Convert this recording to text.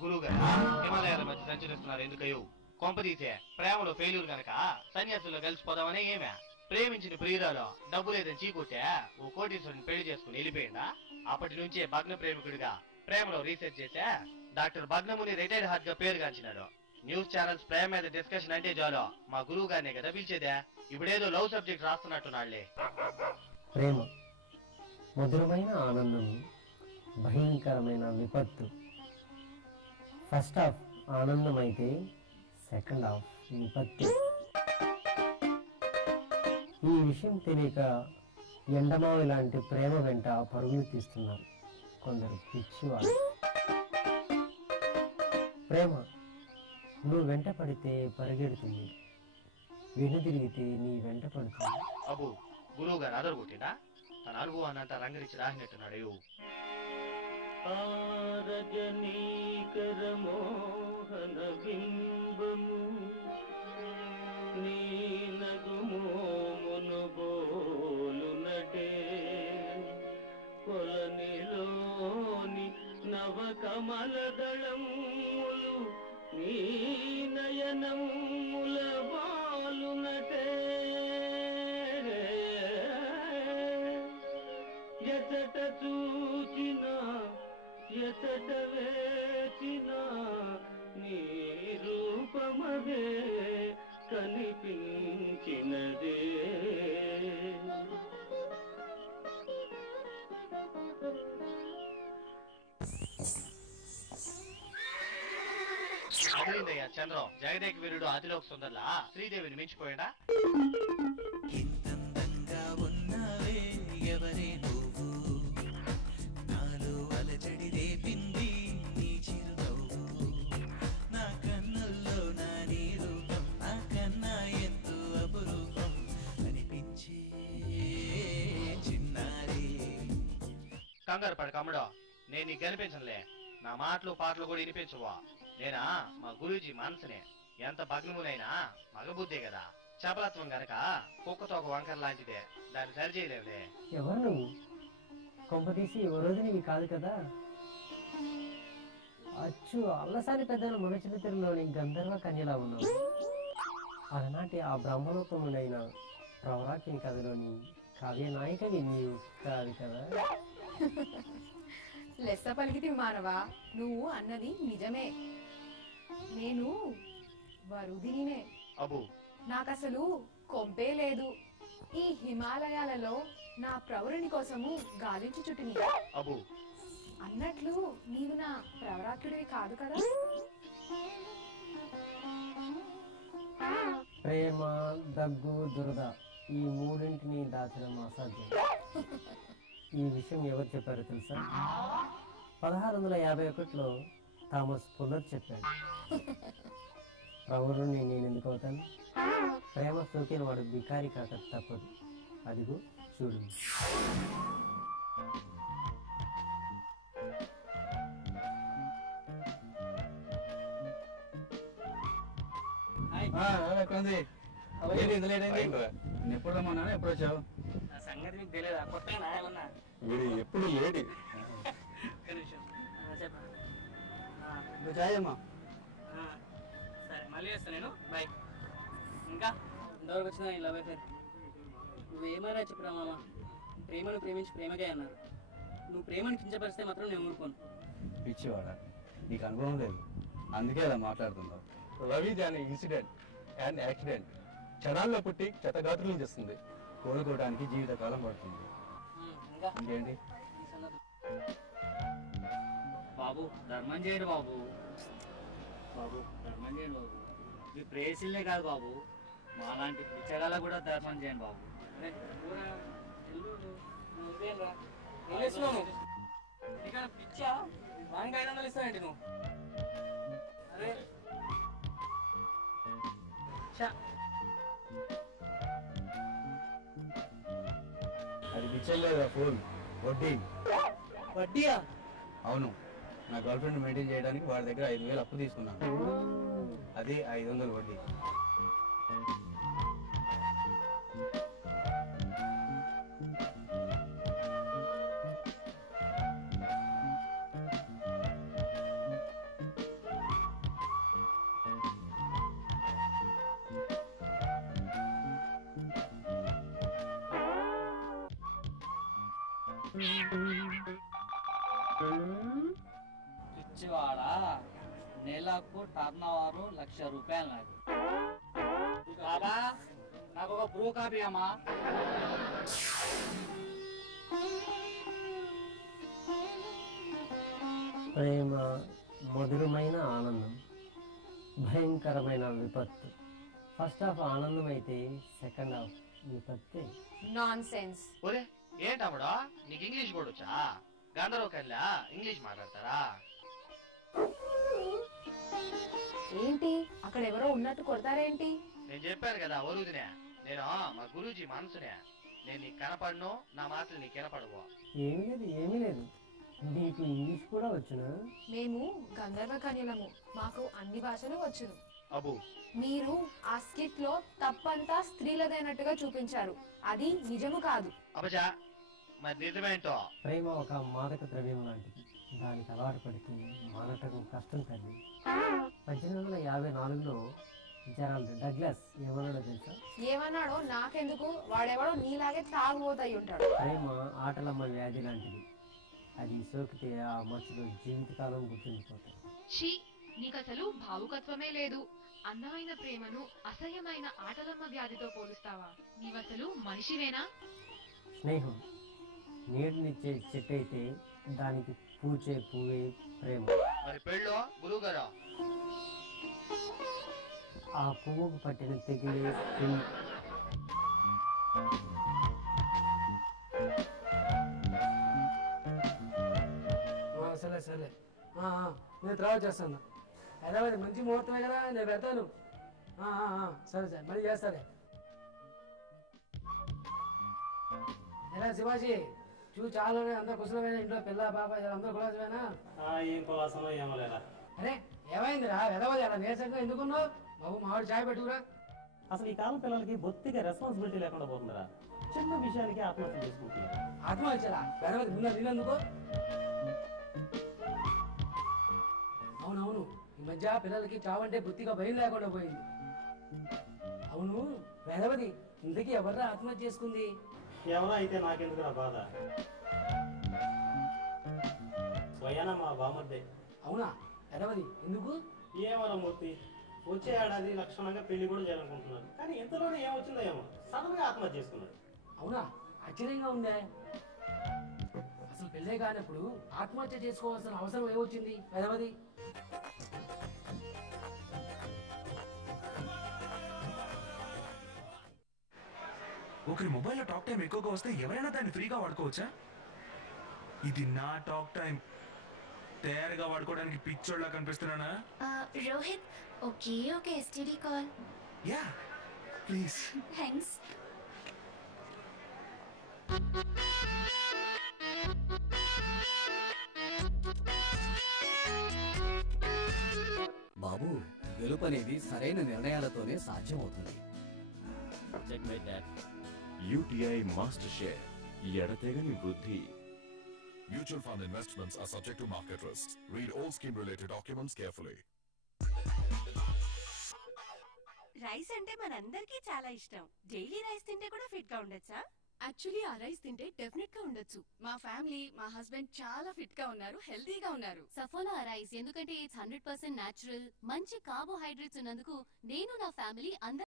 గురువు గారు హిమాలయాల మధ్య సంచరిస్తున్నారు ఎందుకయ్యో? కొంపదీసే ప్రేమలో ఫెయిల్యూర్ గనక సన్యాసుల్లో కలిసిపోదామనే ఏమే? ప్రేమించిన ప్రియురాలో డబ్బు లేదని చీకొట్టే ఓ కోటీశ్వరుని పెళ్లి చేసుకుని వెళ్ళిపోయిందా? అప్పటి నుంచే భగ్న ప్రేమికుడిగా ప్రేమలో రీసెర్చ్ చేసా డాక్టర్ భగ్నముని రిటైర్డ్ హార్ట్ గా పేరు గాంచినాడు. న్యూస్ ఛానల్స్ ప్రేమ మీద డిస్కషన్ అంటే చాలు మా గురువు గారినే కదా పిలిచేదే. ఇప్పుడేదో లవ్ సబ్జెక్ట్ రాస్తున్నట్టున్నాళ్లే. ప్రేమ మధురమైన ఆనందం, భయంకరమైన విపత్తు. ఫస్ట్ హాఫ్ ఆనందం అయితే సెకండ్ హాఫ్ విపత్తు. ఈ విషయం తెలియక ఎండమావి లాంటి ప్రేమ వెంట పరుగులు తీస్తున్నారు కొందరు పిచ్చివాళ్ళు. ప్రేమ నువ్వు వెంట పడితే పరిగెడుతుంది, వెనుదిరిగితే నీ వెంట పడుతుంది. అబ్బు గురువు గారు అదరగొట్టినా తన అనుభవాన్నంతా రంగరించి రాసినట్టున్నాడు. ఆరజనీకర మోహన బింబము నీ నగుమోమును బోలునటే కొలనిలోని నవకమల దళములు నీ నయనముల బాలునటే ఎచట చూచిన ఎచట వేచిన నీ రూపమదే కనిపించినదే. అదిరిందయ్యా చంద్రం. జగదేక వీరుడు అతిలోక సుందర్లా శ్రీదేవిని మించిపోయాడా? ఇంతందంగా ఉన్నావే ఎవరే నువ్వు, నాలో అలజడి రేపింది నీ చిరునవ్వు, నా కన్నుల్లో నా నీ రూపం నా కన్నా ఎంతో అపురూపం అనిపించే చిన్నారి. కంగారు పడ కమ్మడో, నేను నీకు కనిపించనులే. నా మాటలు పాటలు కూడా వినిపించవా? నేనా మా గురూజీ మనసునే. ఎంత భగ్నమునైనా మగబుద్ధే కదా. చపలత్వం గనక కుక్కతో ఒక వంకర లాంటిదే, దాన్ని సరి చేయలేవులే. ఎవరు నువ్వు? కొంపతీసి వరోధినివి కాదు కదా? అచ్చు అల్లసాని పెద్దల మన చరిత్రలోని గంధర్వ కన్యలా ఉన్నావు. అలనాటి ఆ బ్రహ్మలోకమునైన ప్రవరాకిని కథలోని కావ్య నాయికవి నీవు కాదు కదా? లెస్స పలికితి మానవా, నువ్వు అన్నది నిజమే. నేను వరుదినినే. అబ్బు నాకసలు కొంపే లేదు. ఈ హిమాలయాలలో నా ప్రవరుని కోసము గాలించి చుట్టిని. అబ్బు అన్నట్లు నీవు నా ప్రవరాకుడివి కాదు కదా? ప్రేమ, దగ్గు, దురద ఈ మూడింటిని దాచడం అసాధ్యం. ఈ విషయం ఎవరు చెప్పారో తెలుసా? 1651లో థామస్ ఫుల్లర్ చెప్పాడు. ప్రవరుణ్ణి నేను ఎందుకు అవుతాను? ప్రేమ సోకిన వాడు బికారి కాక తప్పదు. అదిగో చూడు. ఎప్పుడు రమ్మన్నా ఎప్పుడు వచ్చావు? సంగతి మీకు తెలియదా? కొత్తగా నాయమన్నా వీడు ఎప్పుడు లేడి. చెప్పమ్మా. సరే మళ్ళీ చేస్తాను నేను. బాయ్. ఇంకా ఇంతవరకు వచ్చిన ఈ లవ్ అఫేర్ నువ్వేమైనా చెప్పరా మామ? ప్రేమను ప్రేమించి ప్రేమగా అన్నారు. నువ్వు ప్రేమను కించపరిస్తే మాత్రం నేను ఊరుకోను. పిచ్చివాడా, నీకు అనుభవం లేదు, అందుకే అలా మాట్లాడుతున్నావు. Love is an incident and accident. క్షణాల్లో పుట్టి చెత్తగాతులు చేస్తుంది. కోలుకోవడానికి జీవితకాలం పడుతుంది. ఇంకా ఇంకేంటి? బాబు ధర్మం చేయండి బాబు. బాబు ధర్మం చేయండి బాబు. ఈ ప్రేయసిల్లే కాదు బాబు, మాలాంటి పిచ్చగాళ్ళ కూడా ధర్మం చేయండి బాబు. పిచ్చా వానికి 500 ఇస్తానండి నువ్వు. అరే అది పిచ్చలేదా ఫోన్, వడ్డీ. వడ్డీయా? అవును, నా గర్ల్ ఫ్రెండ్ మెయింటైన్ చేయడానికి వాడి దగ్గర 5,000 అప్పు తీసుకున్నాను. అది 500 వడ్డీ. పిచ్చివాడా, నెలకు టర్న్ ఓవర్ ₹1,00,000 నాకు. బాబా నాకు ఒక బ్రూ కాపీ అమ్మా. ప్రేమ మధురమైన ఆనందం, భయంకరమైన విపత్తు. ఫస్ట్ హాఫ్ ఆనందం అయితే సెకండ్ హాఫ్ విపత్తే. Nonsense. ఒరే ఏంటమ్ముడా, నీకు ఇంగ్లీష్ కూడా వచ్చా? గంధర్వ కల్లా ఇంగ్లీష్ మాట్లాడతారా? ఏంటి అక్కడ ఎవరో ఉన్నట్టు కొడతారేంటి? నేను చెప్పాను కదా వరుదినే, నేను మా గురూజీ మనసునే. నేను నీకు కనపడను, నా మాటలు నీకు వినపడవు. ఏమీ లేదు. నీకు ఇంగ్లీష్ కూడా వచ్చునా? మేము గంధర్వ కన్యలము, మాకు అన్ని భాషలు వచ్చును. అబ్బు మీరు ఆ స్కిట్ లో తప్పంతా స్త్రీలదైనట్టుగా చూపించారు, అది నిజము కాదు. అబ్బజా, మరి నిజమేంటో? ప్రేమ ఒక మాదక ద్రవ్యం లాంటిది. దానికి అలవాటు పడితే మానటం కష్టం తల్లి. 1854లో జెరాల్డ్ డగ్లస్ ఏమన్నాడో తెలుసా? ఏమన్నాడో నాకెందుకు, వాడెవడో నీలాగే తాగుబోతయి ఉంటాడు. ప్రేమ ఆటలమ్మ వ్యాధి లాంటిది. అది సోకితే ఆ మనుషులు జీవితకాలం గుర్తుండిపోతాయి. ఛీ, నీకసలు భావుకత్వమే లేదు. అందమైన ప్రేమను అసహ్యమైన ఆటలమ్మ వ్యాధితో పోలుస్తావా? నీవసలు మనిషివేనా? స్నేహం నీటినిచ్చే చెట్టు అయితే దానికి పూచే పువ్వే ప్రేమ. మరి పెళ్ళో గురువు గారు ఆ పువ్వుకు పట్టిన తెగిలే పెళ్లి. సరే నేను తర్వాత చేస్తాను. హైదరాబాద్ మంచి ముహూర్తమే కదా, నేను పెడతాను. సరే మళ్ళీ చేస్తాలే. ఎలా శివాజీ చూ చాలా అందరూ కుశలమైన, ఇంట్లో పిల్ల పాప అందరూ కులాసమేనా? ఏం కులాసమో ఏమో లేదా. అరే ఏమైందిరా వెదవది అలా నీరసంగా ఎందుకున్నావు? బాబు మామిడి చాయ్ పెట్టుకురా. అసలు ఈ కాలం పిల్లలకి బొత్తిగా రెస్పాన్సిబిలిటీ లేకుండా పోతుందిరా. చిన్న విషయానికి ఆత్మహత్య చేసుకుంటున్నారు. ఆత్మహత్యరా వెదవది ముందు నీళ్ళెందుకు? అవునవును, ఈ మధ్య పిల్లలకి చావంటే బుద్ధిగా భయం లేకుండా పోయింది. అవును వెదవది, ఇంతకీ ఎవర్రా ఆత్మహత్య చేసుకుంది? ఎవరో అయితే నాకెందుకురా బాధ. స్వయాన మా బామర్దే. అవునా వెదవది, ఎందుకు? ఏమరా మూర్తి, వచ్చే ఏడాది లక్షణంగా పెళ్లి కూడా చేయాలనుకుంటున్నాను. కానీ ఎంతలోనే ఏమొచ్చిందో ఏమో సడన్ గా ఆత్మహత్య చేసుకున్నాడు. అవునా ఆశ్చర్యంగా ఉందే. అసలు పెళ్ళే కానప్పుడు ఆత్మహత్య చేసుకోవాల్సిన అవసరం ఏమొచ్చింది వెదవది? ఒకరి మొబైల్లో టాక్ టైం ఎక్కువగా వస్తే ఎవరైనా దాన్ని ఫ్రీగా వాడుకోవచ్చా? ఇది నా టాక్ టైం. తయారుగా వాడుకోవడానికి పిచ్చోళ్ళ కనిపిస్తున్నానా? Rohit, okay STD call. Yeah please. Thanks. బాబు, గెలుపు అనేది సరైన నిర్ణయాలతోనే సాధ్యమవుతుంది. UTI Master Share, ఎడతెగని వృద్ధి. Mutual fund investments are subject to market risks. Read all scheme-related documents carefully. Rice అంటే మనందరికీ చాలా ఇష్టం. డైలీ రైస్ తింటే కూడా ఫిట్ గా ఉండొచ్చా? యాక్చువల్లీ ఆ రైస్ తింటే డెఫినెట్ గా ఉండొచ్చు. మా ఫ్యామిలీ, మా హస్బెండ్ చాలా ఫిట్ గా ఉన్నారు, హెల్తీగా ఉన్నారు. సఫోలా రైస్ ఎందుకంటే ఇట్స్ 100% న్యాచురల్, మంచి కార్బోహైడ్రేట్స్ ఉన్నందుకు నేను నా ఫ్యామిలీ అందరూ